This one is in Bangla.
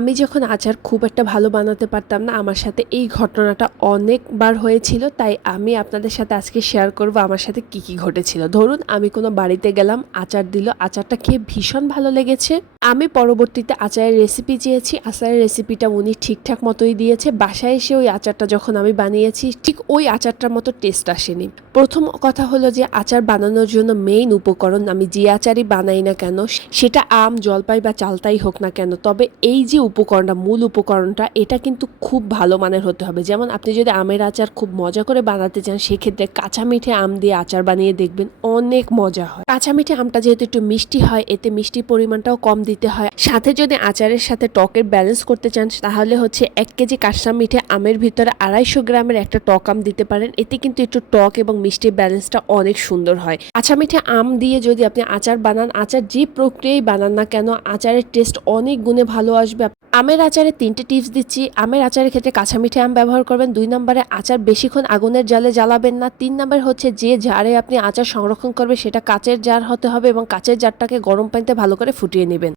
আমি যখন আচার খুব একটা ভালো বানাতে পারতাম না, আমার সাথে এই ঘটনাটা অনেকবার হয়েছিল। তাই আমি আপনাদের সাথে আজকে শেয়ার করব আমার সাথে কি কি ঘটেছিল। ধরুন আমি কোনো বাড়িতে গেলাম, আচার দিল, আচারটা খেয়ে ভীষণ ভালো লেগেছে। আমি পরবর্তীতে আচারের রেসিপি চেয়েছি, আচারের রেসিপিটা উনি ঠিকঠাক মতোই দিয়েছে। বাসায় এসে ওই আচারটা যখন আমি বানিয়েছি, ঠিক ওই আচারটার মতো টেস্ট আসেনি। প্রথম কথা হলো যে আচার বানানোর জন্য মেইন উপকরণ, আমি যে আচারই বানাই না কেন, সেটা আম, জলপাই বা চালতাই হোক না কেন, তবে এই যে উপকরণটা, মূল উপকরণটা, এটা কিন্তু খুব ভালো মানের হতে হবে। যেমন আপনি যদি আমের আচার খুব মজা করে বানাতে চান, সেক্ষেত্রে কাঁচা মিঠে আম দিয়ে আচার বানিয়ে দেখবেন, অনেক মজা হয়। কাঁচা মিঠে আমটা যেহেতু একটু মিষ্টি হয়, এতে মিষ্টির পরিমাণটাও কম দিতে হয়। সাথে যদি আচারের সাথে টকের ব্যালেন্স করতে চান, তাহলে হচ্ছে 1 কেজি কাঁচা মিঠে আমের ভিতরে 250 গ্রামের একটা টক আম দিতে পারেন। এতে কিন্তু একটু টক এবং মিষ্টির ব্যালেন্সটা অনেক সুন্দর হয়। কাঁচা মিঠে আম দিয়ে যদি আপনি আচার বানান, আচার যে প্রক্রিয়ায় বানান না কেন, আচারের টেস্ট অনেক গুণে ভালো আসবে। আমের আচারে 3টে টিপস দিচ্ছি। আমের আচারের ক্ষেত্রে কাঁচা মিঠে আম ব্যবহার করবেন। 2 নম্বরে আচার বেশিক্ষণ আগুনের জালে জ্বালাবেন না। 3 নম্বর হচ্ছে যে জারে আপনি আচার সংরক্ষণ করবে সেটা কাচের জার হতে হবে এবং কাচের জারটাকে গরম পানিতে ভালো করে ফুটিয়ে নেবেন।